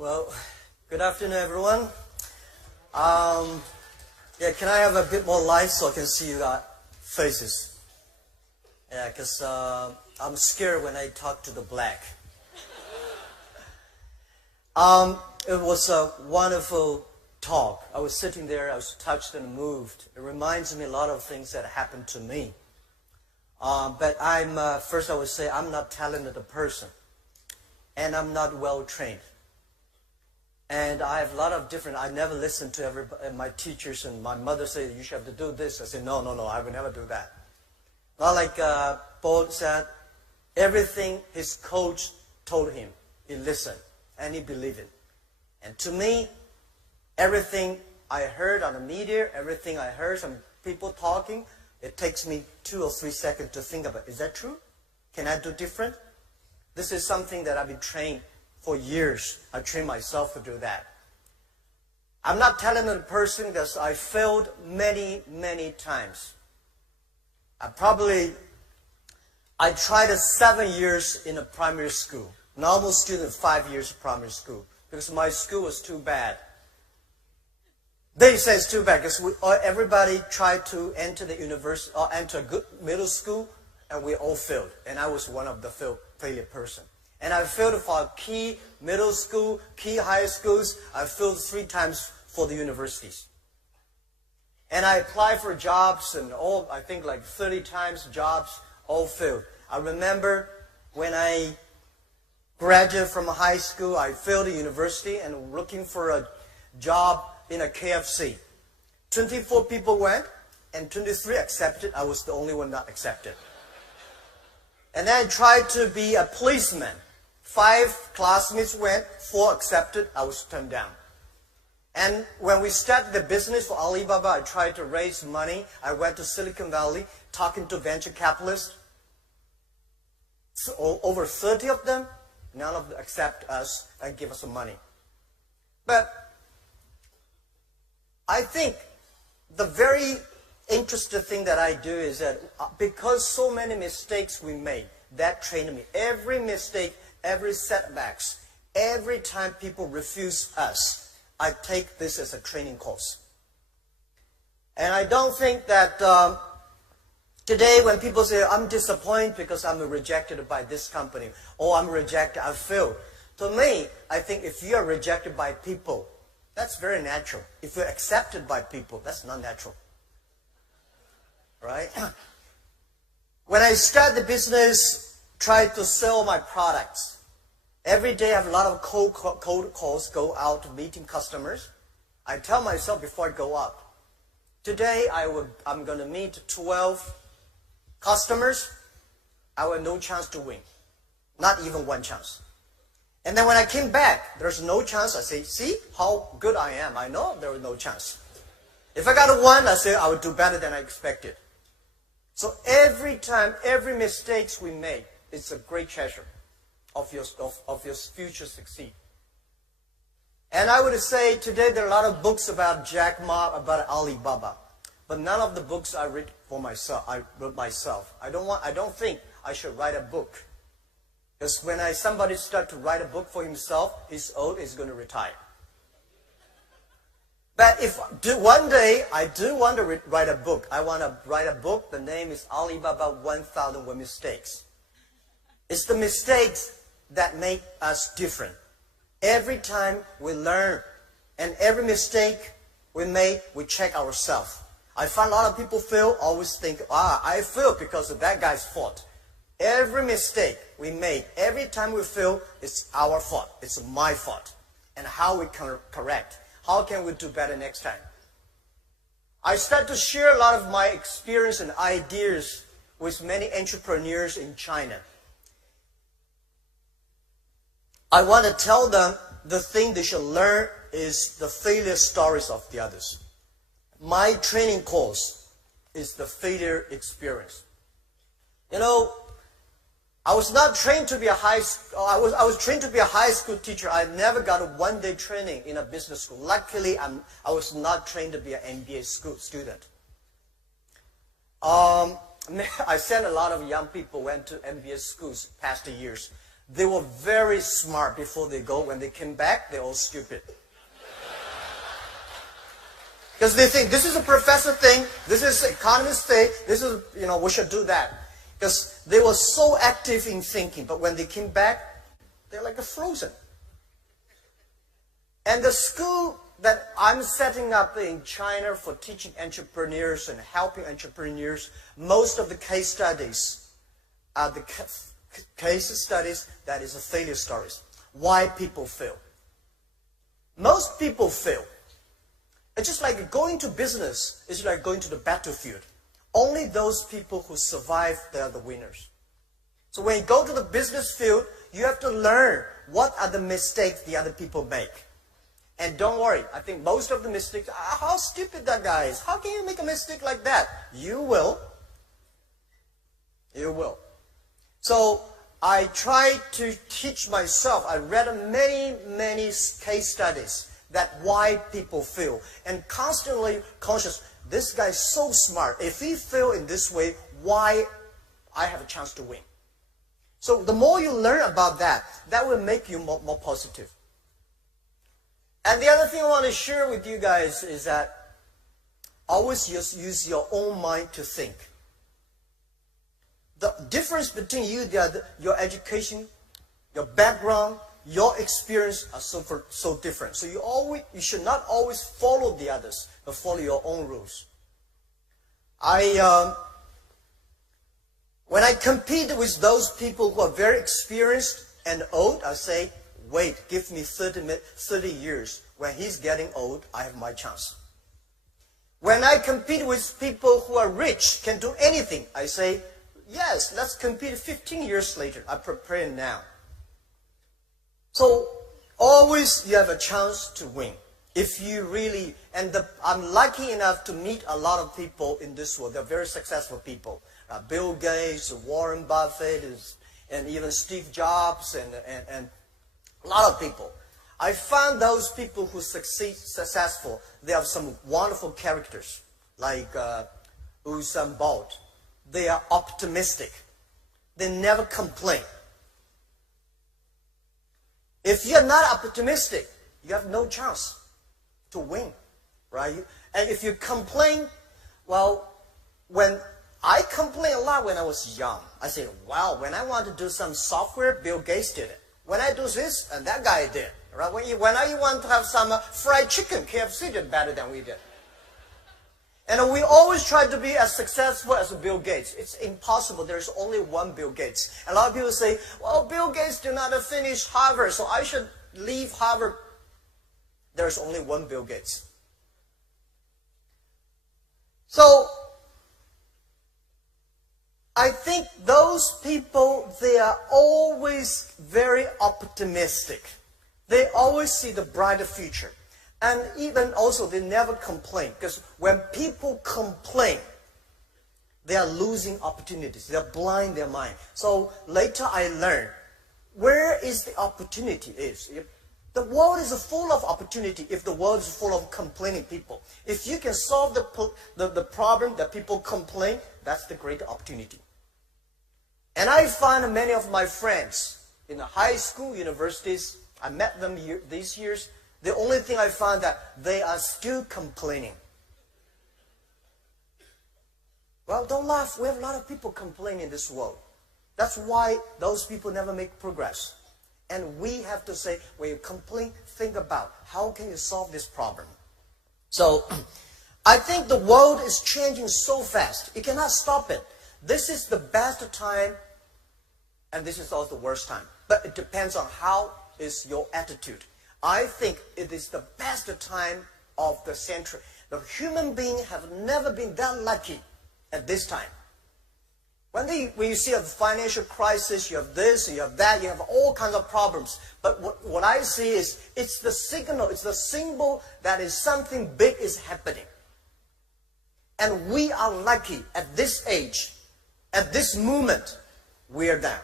Well, good afternoon, everyone. Can I have a bit more light so I can see you faces? Yeah, because I'm scared when I talk to the black. It was a wonderful talk. I was sitting there, I was touched and moved. It reminds me a lot of things that happened to me. But first I would say I'm not talented a person. And I'm not well trained. And I have a lot of different, I never listen to my teachers, and my mother said, you should have to do this. I said, no, I would never do that. Not like Paul said, everything his coach told him, he listened, and he believed it. And to me, everything I heard on the media, everything I heard from people talking, it takes me 2 or 3 seconds to think about, is that true? Can I do different? This is something that I've been trained for years. I trained myself to do that. I'm not a talented person because I failed many, many times. I tried 7 years in a primary school. Normal student, 5 years of primary school. Because my school was too bad. They say it's too bad because everybody tried to enter the university or enter a good middle school, and we all failed. And I was one of the failure person. And I failed for key middle school, key high schools. I failed 3 times for the universities. And I applied for jobs and I think like 30 times jobs, all failed. I remember when I graduated from high school, I failed the university and looking for a job in a KFC. 24 people went and 23 accepted. I was the only one not accepted. And then I tried to be a policeman. 5 classmates went, 4 accepted, I was turned down. And when we started the business for Alibaba, I tried to raise money. I went to Silicon Valley, talking to venture capitalists. So over 30 of them, none of them accept us and give us some money. But I think the very interesting thing that I do is that because so many mistakes we made, that trained me. Every mistake, every setbacks, every time people refuse us, I take this as a training course. And I don't think that today when people say, I'm disappointed because I'm rejected by this company, or I'm rejected, I failed. To me, I think if you are rejected by people, that's very natural. If you're accepted by people, that's not natural. Right? When I started the business, tried to sell my products. Every day I have a lot of cold calls, go out meeting customers. I tell myself before I go up, today I'm going to meet 12 customers. I have no chance to win. Not even 1 chance. And then when I came back, there's no chance. I say, see how good I am. I know there was no chance. If I got a 1, I say I would do better than I expected. So every time, every mistakes we make, it's a great treasure of your future succeed. And I would say today there are a lot of books about Jack Ma, about Alibaba, but none of the books I read for myself. I wrote myself. I don't think I should write a book, because when somebody starts to write a book for himself, he's old, he's going to retire. But if one day I do want to write a book, I want to write a book. The name is Alibaba 1001 Mistakes. It's the mistakes that make us different. Every time we learn, and every mistake we make, we check ourselves. I find a lot of people fail, always think, I failed because of that guy's fault. Every mistake we make, every time we fail, it's our fault. It's my fault. And how we can correct. How can we do better next time? I start to share a lot of my experience and ideas with many entrepreneurs in China. I want to tell them the thing they should learn is the failure stories of the others. My training course is the failure experience. You know, I was not trained to be a I was trained to be a high school teacher. I never got a 1-day training in a business school. Luckily, I was not trained to be an MBA school student. I sent a lot of young people went to MBA schools past the years. They were very smart before they go. When they came back, they're all stupid. Because they think this is a professor thing, this is economist thing, this is, we should do that. Because they were so active in thinking, but when they came back, they're like frozen. And the school that I'm setting up in China for teaching entrepreneurs and helping entrepreneurs, most of the case studies are the case studies that is a failure stories. Why people fail. Most people fail. It's just like going to business. It's like going to the battlefield. Only those people who survive, they are the winners. So when you go to the business field, you have to learn what are the mistakes the other people make. And don't worry, I think most of the mistakes, how stupid that guy is. How can you make a mistake like that? You will. You will. So I try to teach myself. I read many case studies that why people fail. And constantly conscious, this guy is so smart. If he fail in this way, why I have a chance to win? So the more you learn about that, that will make you more positive. And the other thing I want to share with you guys is that always use your own mind to think. The difference between you, your education, your background, your experience are so different. So you should not always follow the others, but follow your own rules. When I compete with those people who are very experienced and old, I say, wait, give me 30 years. When he's getting old, I have my chance. When I compete with people who are rich, can do anything, I say, yes, let's compete 15 years later. I prepare now. So always you have a chance to win. If you really, I'm lucky enough to meet a lot of people in this world. They're very successful people. Bill Gates, Warren Buffett, and even Steve Jobs, and a lot of people. I found those people who successful, they have some wonderful characters, like Usain Bolt. They are optimistic. They never complain. If you're not optimistic, you have no chance to win, right? And if you complain, well, when I complained a lot when I was young. I said, wow, when I want to do some software, Bill Gates did it. When I do this, and that guy did. Right? When I want to have some fried chicken, KFC did better than we did. And we always try to be as successful as Bill Gates. It's impossible. There's only one Bill Gates. A lot of people say, well, Bill Gates did not finish Harvard, so I should leave Harvard. There's only one Bill Gates. So I think those people, they are always very optimistic. They always see the brighter future. And even also, they never complain. Because when people complain, they are losing opportunities. They are blind their mind. So later I learned, where is the opportunity is? The world is full of opportunity if the world is full of complaining people. If you can solve the problem that people complain, that's the great opportunity. And I find many of my friends in the high school, universities, I met them these years. The only thing I found that they are still complaining. Well, don't laugh. We have a lot of people complaining in this world. That's why those people never make progress. And we have to say, when you complain, think about how can you solve this problem. So I think the world is changing so fast. You cannot stop it. This is the best time, and this is also the worst time. But it depends on how is your attitude. I think it is the best time of the century. The human beings have never been that lucky at this time. When you see a financial crisis, you have this, you have that, you have all kinds of problems. But what I see is, it's the signal, it's the symbol that is something big is happening. And we are lucky at this age, at this moment, we are down.